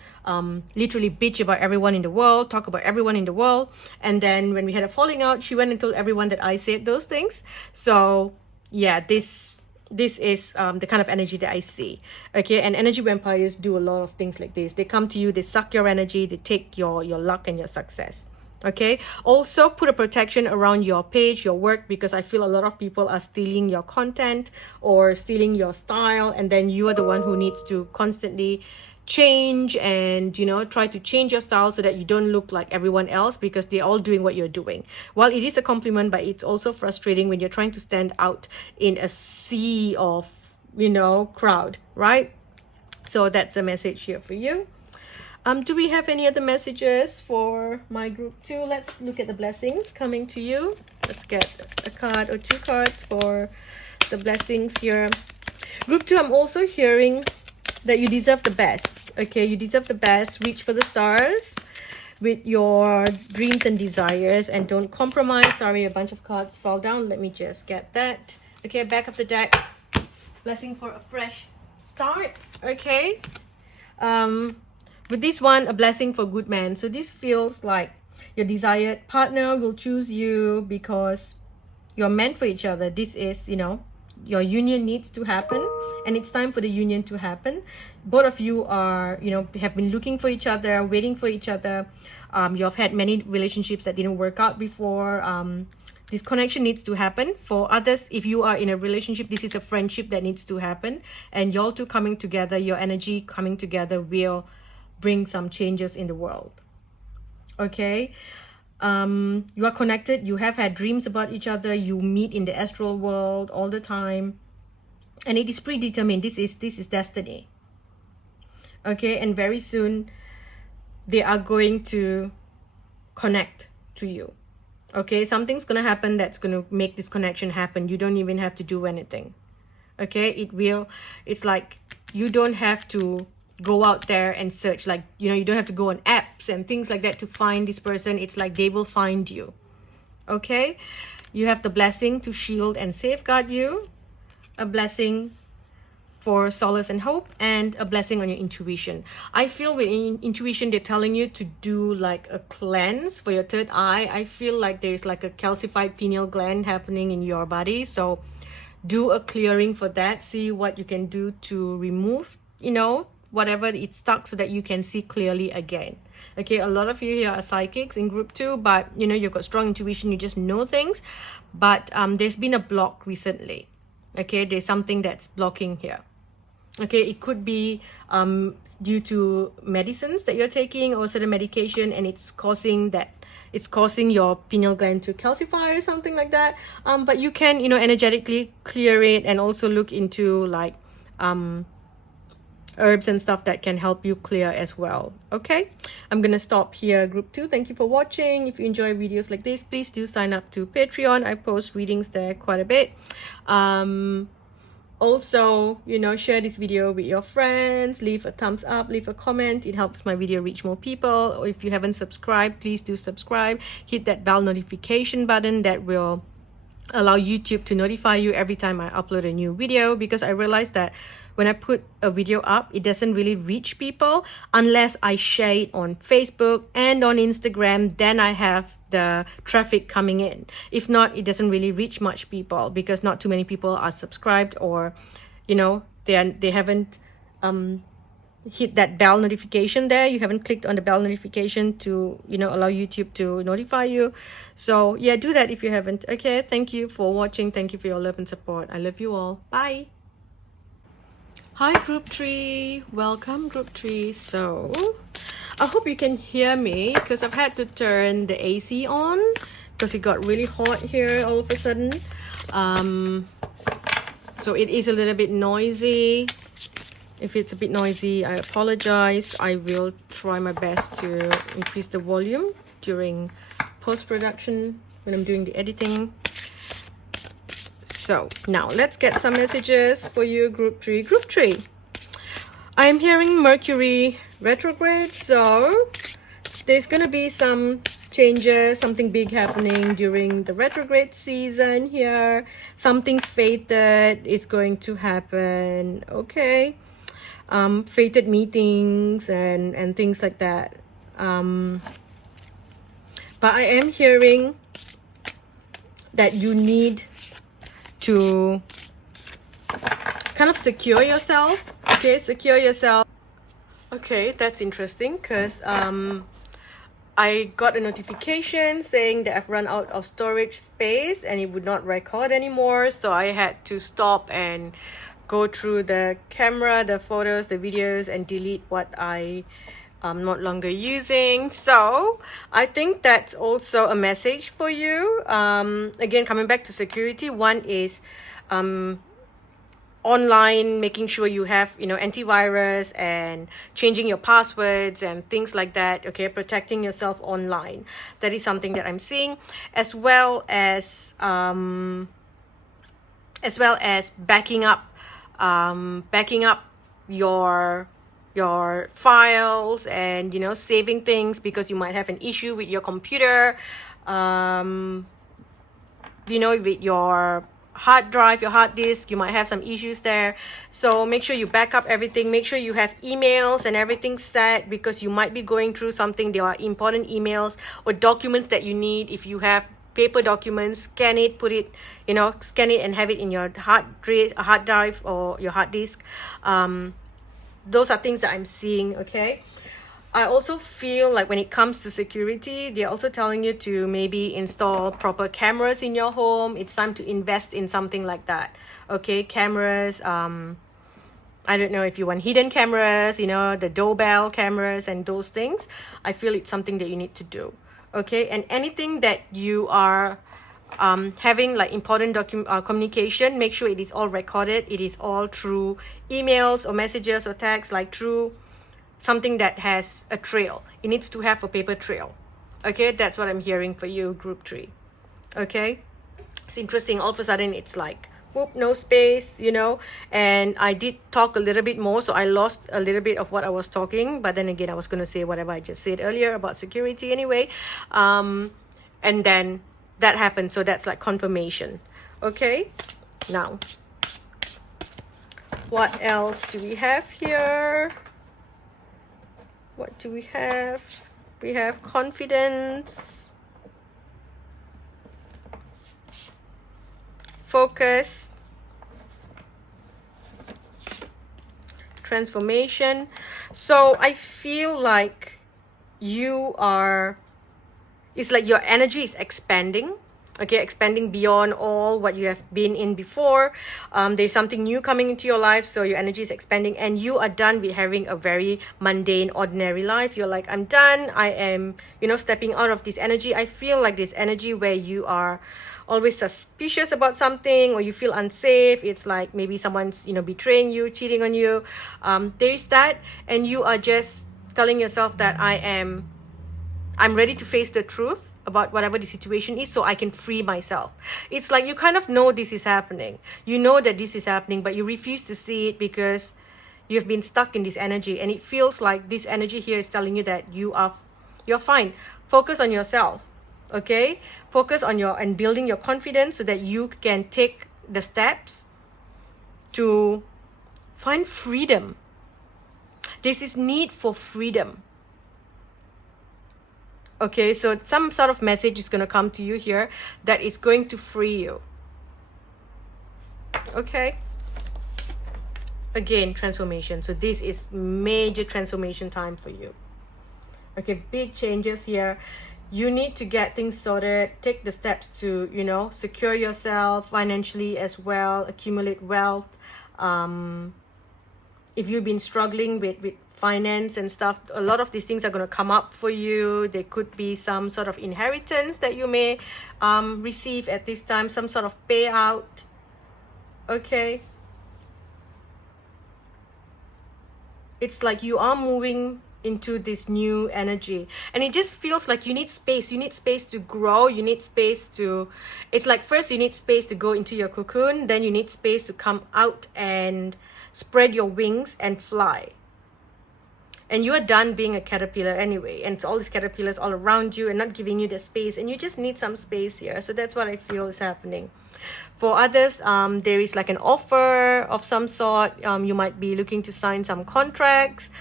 literally bitch about everyone in the world, talk about everyone in the world, and then when we had a falling out, she went and told everyone that I said those things. So yeah, this is the kind of energy that I see. Okay, and energy vampires do a lot of things like this. They come to you, they suck your energy, they take your luck and your success. Okay, also put a protection around your page, your work, because I feel a lot of people are stealing your content or stealing your style, and then you are the one who needs to constantly change and, you know, try to change your style so that you don't look like everyone else, because they're all doing what you're doing. While it is a compliment, but it's also frustrating when you're trying to stand out in a sea of, you know, crowd, right? So that's a message here for you. Do we have any other messages for my group 2? Let's look at the blessings coming to you. Let's get a card or 2 cards for the blessings here. Group 2, I'm also hearing that you deserve the best. Okay, you deserve the best. Reach for the stars with your dreams and desires, and don't compromise. Sorry, a bunch of cards fell down. Let me just get that. Okay, back of the deck. Blessing for a fresh start. Okay. With this one, a blessing for good man. So this feels like your desired partner will choose you because you're meant for each other. This is, you know, your union needs to happen, and it's time for the union to happen. Both of you are, you know, have been looking for each other, waiting for each other. You've had many relationships that didn't work out before. This connection needs to happen. For others, if you are in a relationship, this is a friendship that needs to happen, and y'all two coming together, your energy coming together will bring some changes in the world. Okay. You are connected. You have had dreams about each other. You meet in the astral world all the time, and it is predetermined. This is destiny. Okay, and very soon they are going to connect to you. Okay, something's gonna happen that's gonna make this connection happen. You don't even have to do anything. Okay, it's like you don't have to go out there and search, like, you know, you don't have to go on apps and things like that to find this person. It's like they will find you. Okay, you have the blessing to shield and safeguard you, a blessing for solace and hope, and a blessing on your intuition. I feel with intuition, they're telling you to do like a cleanse for your third eye. I feel like there's like a calcified pineal gland happening in your body, so do a clearing for that. See what you can do to remove, you know, whatever it's stuck, so that you can see clearly again. Okay, a lot of you here are psychics in group 2, but you know, you've got strong intuition, you just know things, but there's been a block recently. Okay, there's something that's blocking here. Okay, it could be due to medicines that you're taking or certain medication, and it's causing your pineal gland to calcify or something like that. But you can, you know, energetically clear it, and also look into like herbs and stuff that can help you clear as well. Okay, I'm gonna stop here, group 2. Thank you for watching. If you enjoy videos like this, please do sign up to Patreon. I post readings there quite a bit. Also, you know, share this video with your friends, leave a thumbs up, leave a comment. It helps my video reach more people. Or if you haven't subscribed, please do subscribe. Hit that bell notification button. That will allow YouTube to notify you every time I upload a new video, because I realized that when I put a video up, it doesn't really reach people unless I share it on Facebook and on Instagram. Then I have the traffic coming in. If not, it doesn't really reach much people, because not too many people are subscribed, or you know, they haven't hit that bell notification there. You haven't clicked on the bell notification to, you know, allow YouTube to notify you. So yeah, do that if you haven't. Okay, thank you for watching. Thank you for your love and support. I love you all. Bye. Hi group 3, welcome group 3. So I hope you can hear me, because I've had to turn the AC on because it got really hot here all of a sudden. So it is a little bit noisy. If it's a bit noisy, I apologize. I will try my best to increase the volume during post-production when I'm doing the editing. So now let's get some messages for you, group 3. Group 3, I'm hearing Mercury retrograde, so there's gonna be some changes, something big happening during the retrograde season here. Something fated is going to happen. Okay, fated meetings and things like that. But I am hearing that you need to kind of secure yourself. Okay, secure yourself. Okay, that's interesting, because I got a notification saying that I've run out of storage space and it would not record anymore. So I had to stop and go through the camera, the photos, the videos, and delete what I am not longer using. So I think that's also a message for you. Again, coming back to security, one is online, making sure you have, you know, antivirus and changing your passwords and things like that. Okay, protecting yourself online. That is something that I'm seeing, as well as backing up your files, and you know, saving things, because you might have an issue with your computer, you know, with your hard drive, your hard disk, you might have some issues there. So make sure you back up everything. Make sure you have emails and everything set, because you might be going through something. There are important emails or documents that you need. If you have paper documents, scan it, put it, you know, scan it and have it in your hard drive or your hard disk. Those are things that I'm seeing. Okay, I also feel like when it comes to security, they're also telling you to maybe install proper cameras in your home. It's time to invest in something like that. Okay, cameras. I don't know if you want hidden cameras, you know, the doorbell cameras and those things. I feel it's something that you need to do. Okay, and anything that you are having like important communication, make sure it is all recorded. It is all through emails or messages or texts, like through something that has a trail. It needs to have a paper trail. Okay, that's what I'm hearing for you, group 3. Okay, it's interesting. All of a sudden it's like, whoop, no space, you know. And I did talk a little bit more, so I lost a little bit of what I was talking, but then again I was going to say whatever I just said earlier about security anyway. And then that happened, so that's like confirmation. Okay, now what else do we have here? What do we have? We have confidence, focus, transformation. So I feel like it's like your energy is expanding. Okay, expanding beyond all what you have been in before. There's something new coming into your life, so your energy is expanding, and you are done with having a very mundane, ordinary life. You're like, I'm done. I am, you know, stepping out of this energy. I feel like this energy where you are always suspicious about something, or you feel unsafe. It's like maybe someone's, you know, betraying you, cheating on you. There is that, and you are just telling yourself that I'm ready to face the truth about whatever the situation is, so I can free myself. It's like you kind of know this is happening. You know that this is happening, but you refuse to see it because you've been stuck in this energy. And it feels like this energy here is telling you that you're fine. Focus on yourself. Okay? Focus on and building your confidence so that you can take the steps to find freedom. There's this need for freedom. Okay, so some sort of message is going to come to you here that is going to free you. Okay. Again, transformation. So this is major transformation time for you. Okay, big changes here. You need to get things sorted. Take the steps to, you know, secure yourself financially as well. Accumulate wealth. If you've been struggling with finance and stuff, a lot of these things are going to come up for you. There could be some sort of inheritance that you may receive at this time, some sort of payout. Okay, it's like you are moving into this new energy, and it just feels like you need space. You need space to grow. You need space to, it's like first you need space to go into your cocoon, then you need space to come out and spread your wings and fly. And you are done being a caterpillar anyway, and it's all these caterpillars all around you and not giving you the space, and you just need some space here. So that's what I feel is happening. For others, there is like an offer of some sort. You might be looking to sign some contracts.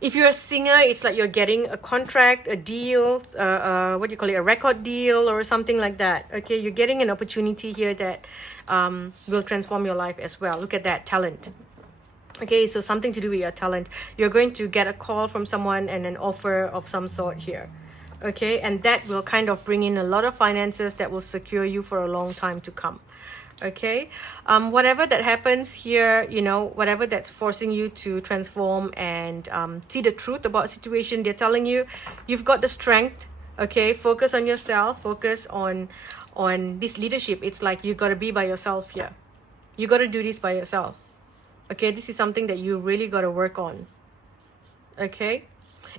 If you're a singer, it's like you're getting a contract, a deal, what do you call it, a record deal or something like that. Okay, you're getting an opportunity here that will transform your life as well. Look at that, talent. Okay, so something to do with your talent. You're going to get a call from someone and an offer of some sort here. Okay, and that will kind of bring in a lot of finances that will secure you for a long time to come. Okay, whatever that happens here, you know, whatever that's forcing you to transform and see the truth about a situation, they're telling you you've got the strength Okay, focus on yourself, focus on this leadership. It's like you got to be by yourself here. You got to do this by yourself. Okay, this is something that you really got to work on. Okay,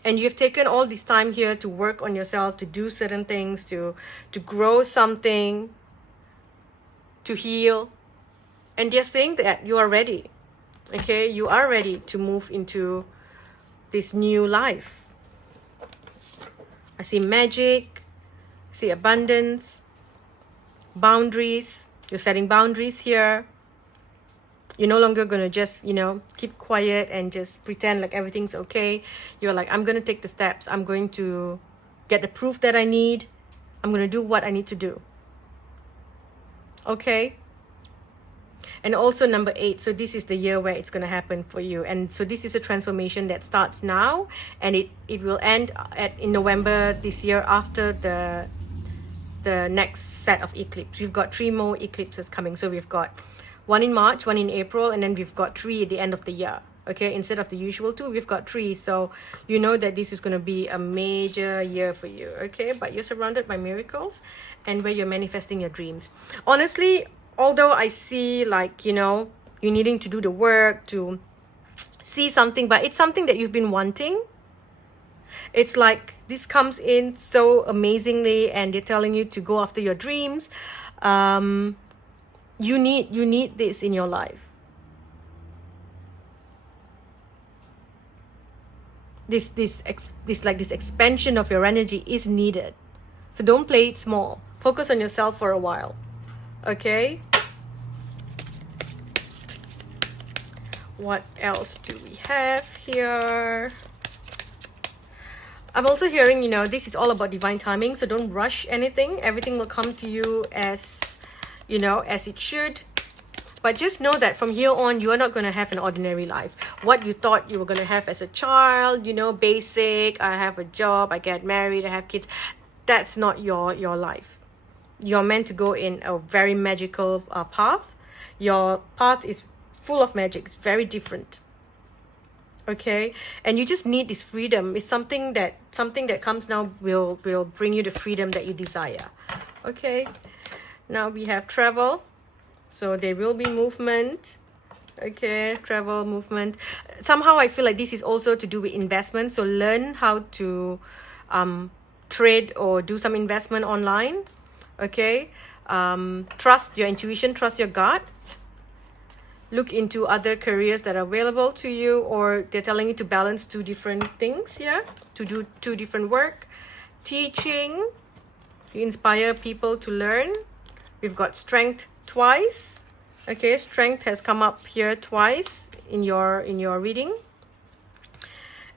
and you've taken all this time here to work on yourself, to do certain things, to grow something, to heal, and they're saying that you are ready. Okay, you are ready to move into this new life. I see magic, I see abundance, boundaries. You're setting boundaries here. You're no longer going to just, keep quiet and just pretend like everything's okay. You're like, I'm going to take the steps. I'm going to get the proof that I need. I'm going to do what I need to do. Okay? And also number 8, so this is the year where it's going to happen for you. And so this is a transformation that starts now, and it will end in November this year after the next set of eclipse. We've got 3 more eclipses coming. So we've got 1 in March, 1 in April, and then we've got 3 at the end of the year. Okay, instead of the usual 2, we've got 3. So you know that this is going to be a major year for you. Okay, but you're surrounded by miracles and where you're manifesting your dreams. Honestly, although I see like, you needing to do the work to see something, but it's something that you've been wanting. It's like this comes in so amazingly, and they're telling you to go after your dreams. You need this in your life. This expansion of your energy is needed. So don't play it small. Focus on yourself for a while. Okay? What else do we have here? I'm also hearing, this is all about divine timing. So don't rush anything. Everything will come to you as it should. But just know that from here on, you are not going to have an ordinary life. What you thought you were going to have as a child, basic, I have a job, I get married, I have kids. That's not your life. You're meant to go in a very magical path. Your path is full of magic. It's very different. Okay, and you just need this freedom. It's something that comes now will bring you the freedom that you desire. Okay, now we have travel. So there will be movement. Okay, travel, movement. Somehow I feel like this is also to do with investment. So learn how to trade or do some investment online. Okay, trust your intuition, trust your gut. Look into other careers that are available to you, or they're telling you to balance 2 different things here, to do 2 different work. Teaching, you inspire people to learn. We've got strength twice. Okay, strength has come up here twice in your reading.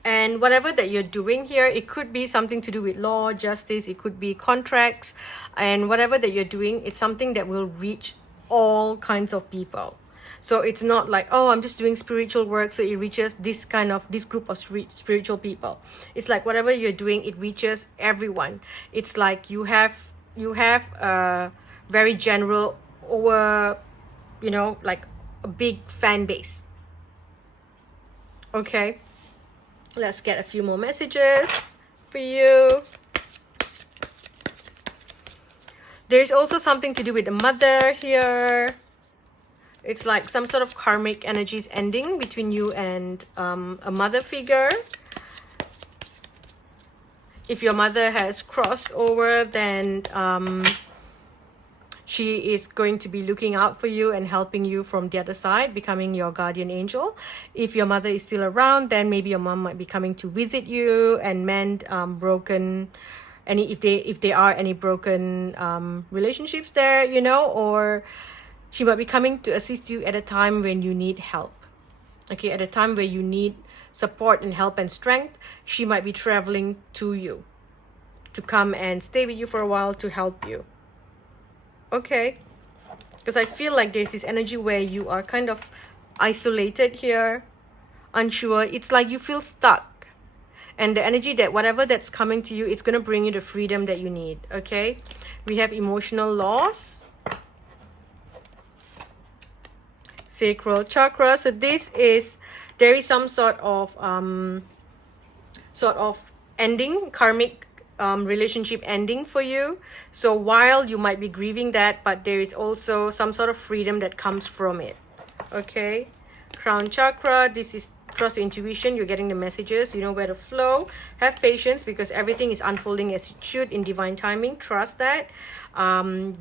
And whatever that you're doing here, it could be something to do with law, justice, it could be contracts, and whatever that you're doing, it's something that will reach all kinds of people. So it's not like, oh, I'm just doing spiritual work, so it reaches this group of spiritual people. It's like whatever you're doing, it reaches everyone. It's like you have a very general, or like a big fan base. Okay, let's get a few more messages for you. There's also something to do with the mother here. It's like some sort of karmic energies ending between you and a mother figure. If your mother has crossed over, then she is going to be looking out for you and helping you from the other side, becoming your guardian angel. If your mother is still around, then maybe your mom might be coming to visit you and mend broken, if there are any broken relationships there, or she might be coming to assist you at a time when you need help. Okay, at a time where you need support and help and strength, she might be traveling to you to come and stay with you for a while to help you. Okay, because I feel like there's this energy where you are kind of isolated here, unsure. It's like you feel stuck, and the energy that whatever that's coming to you, it's going to bring you the freedom that you need. Okay, we have emotional loss, sacral chakra. So there is some sort of ending, karmic relationship ending for you. So while you might be grieving that, but there is also some sort of freedom that comes from it. Okay, crown chakra, this is trust your intuition. You're getting the messages, you know where to flow. Have patience because everything is unfolding as it should in divine timing. Trust that.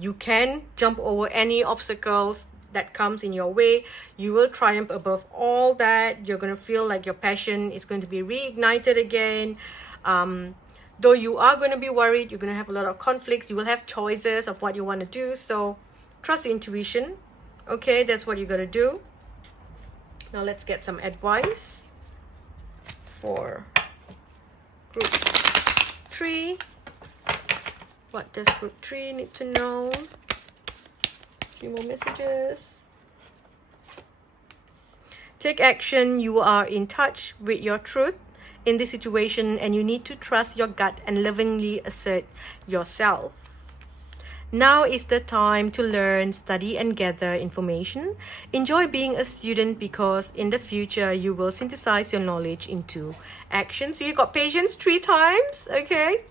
You can jump over any obstacles that comes in your way. You will triumph above all that. You're going to feel like your passion is going to be reignited again. Though you are going to be worried, you're going to have a lot of conflicts. You will have choices of what you want to do. So trust your intuition. Okay, that's what you got to do. Now let's get some advice for group 3. What does group 3 need to know? A few more messages. Take action. You are in touch with your truth in this situation, and you need to trust your gut and lovingly assert yourself. Now is the time to learn, study, and gather information. Enjoy being a student because in the future you will synthesize your knowledge into action. So you got patience 3 times, okay?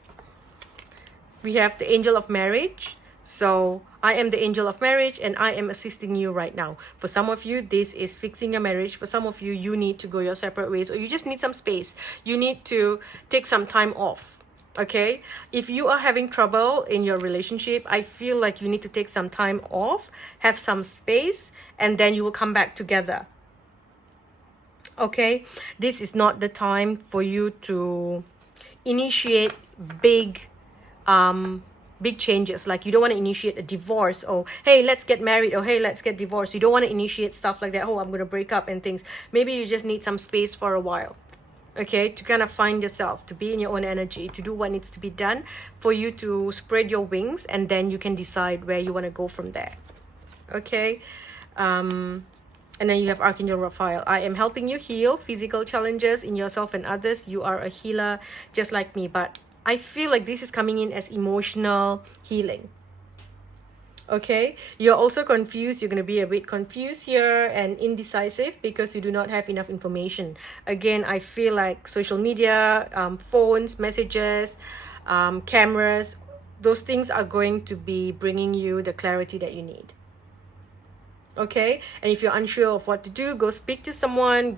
We have the angel of marriage. So I am the angel of marriage and I am assisting you right now. For some of you, this is fixing your marriage. For some of you, you need to go your separate ways or you just need some space. You need to take some time off. Okay, if you are having trouble in your relationship, I feel like you need to take some time off, have some space, and then you will come back together. Okay, this is not the time for you to initiate big changes. Like you don't want to initiate a divorce or hey, let's get married or hey, let's get divorced. You don't want to initiate stuff like that. Oh, I'm going to break up and things. Maybe you just need some space for a while. Okay, to kind of find yourself, to be in your own energy, to do what needs to be done for you to spread your wings, and then you can decide where you want to go from there. Okay, and then you have Archangel Raphael. I am helping you heal physical challenges in yourself and others. You are a healer just like me, but I feel like this is coming in as emotional healing. Okay, you're also confused. You're going to be a bit confused here and indecisive because you do not have enough information. Again, I feel like social media, phones, messages, cameras, those things are going to be bringing you the clarity that you need. Okay, and if you're unsure of what to do, go speak to someone,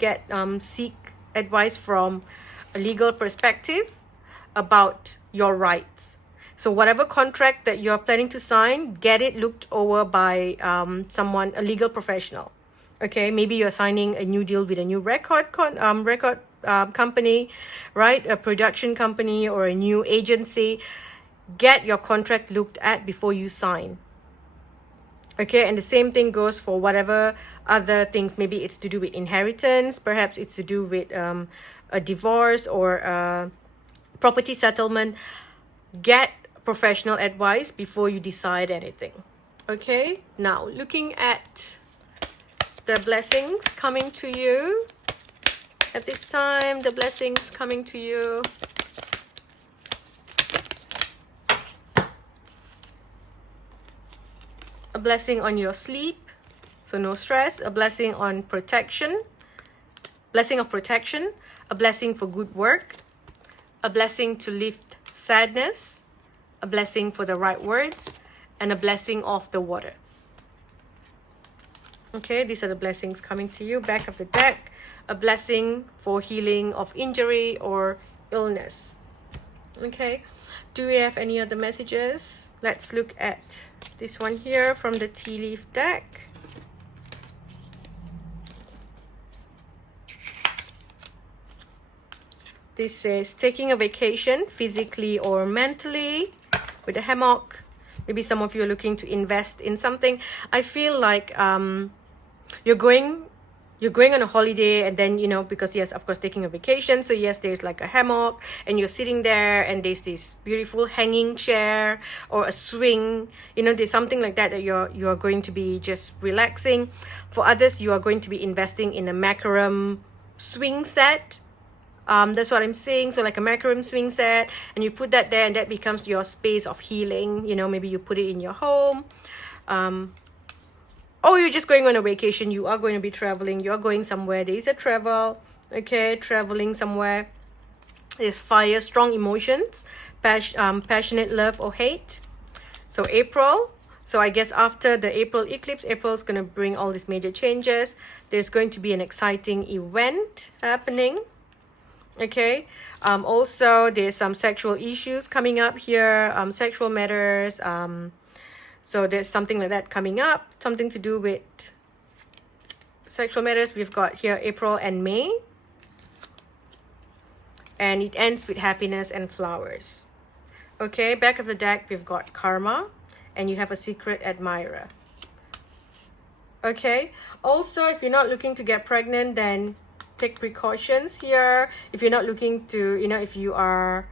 seek advice from a legal perspective about your rights. So whatever contract that you're planning to sign, get it looked over by someone, a legal professional. Okay, maybe you're signing a new deal with a new record company, right? A production company or a new agency. Get your contract looked at before you sign. Okay, and the same thing goes for whatever other things. Maybe it's to do with inheritance. Perhaps it's to do with a divorce or a property settlement. Get professional advice before you decide anything. Okay, now looking at the blessings coming to you at this time, the blessings coming to you. A blessing on your sleep, so no stress. A blessing on protection, blessing of protection. A blessing for good work. A blessing to lift sadness. A blessing for the right words, and a blessing of the water. Okay, these are the blessings coming to you. Back of the deck, a blessing for healing of injury or illness. Okay, do we have any other messages? Let's look at this one here from the tea leaf deck. This says taking a vacation physically or mentally with a hammock. Maybe some of you are looking to invest in something. I feel like you're going on a holiday, and then, you know, because yes, of course, taking a vacation. So yes, there's like a hammock and you're sitting there and there's this beautiful hanging chair or a swing. You know, there's something like that you're going to be just relaxing. For others, you are going to be investing in a macaron swing set. That's what I'm saying. So like a macaron swing set, and you put that there, and that becomes your space of healing. You know, maybe you put it in your home. Or you're just going on a vacation. You are going to be traveling. You are going somewhere. There is a travel. Okay, traveling somewhere. is fire, strong emotions, passionate love or hate. So April, so I guess after the April eclipse, April is going to bring all these major changes. There's going to be an exciting event happening. Okay, also there's some sexual issues coming up here, sexual matters, so there's something like that coming up, something to do with sexual matters. We've got here April and May, and it ends with happiness and flowers. Okay, back of the deck we've got karma, and you have a secret admirer. Okay, also if you're not looking to get pregnant, then take precautions here. If you're not looking to, you know, if you are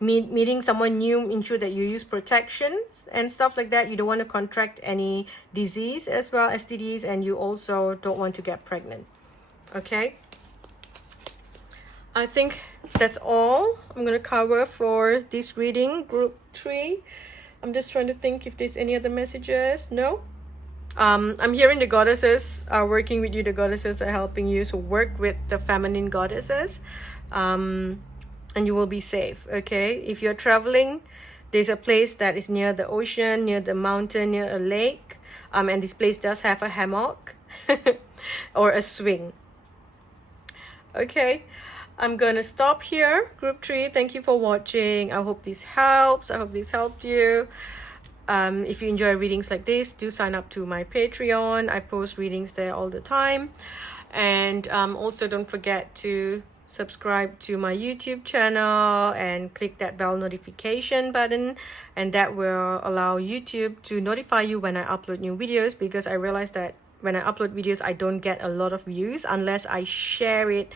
meeting someone new, ensure that you use protection and stuff like that. You don't want to contract any disease as well, STDs, and you also don't want to get pregnant. Okay, I think that's all I'm gonna cover for this reading, group 3. I'm just trying to think if there's any other messages. No. I'm hearing the goddesses are working with you. The goddesses are helping you. So work with the feminine goddesses, and you will be safe. Okay, if you're traveling, there's a place that is near the ocean, near the mountain, near a lake, and this place does have a hammock or a swing. Okay, I'm gonna stop here, group 3. Thank you for watching. I hope this helps. I hope this helped you. If you enjoy readings like this, do sign up to my Patreon. I post readings there all the time. And also don't forget to subscribe to my YouTube channel and click that bell notification button, and that will allow YouTube to notify you when I upload new videos, because I realize that when I upload videos I don't get a lot of views unless I share it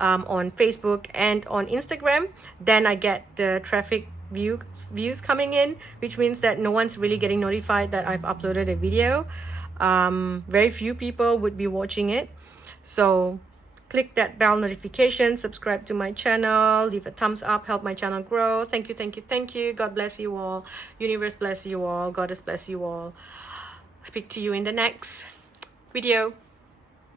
on Facebook and on Instagram. Then I get the traffic views coming in, which means that no one's really getting notified that I've uploaded a video. Very few people would be watching it. So click that bell notification, subscribe to my channel, leave a thumbs up, help my channel grow. Thank you, thank you, thank you. God bless you all. Universe bless you all. Goddess bless you all. Speak to you in the next video.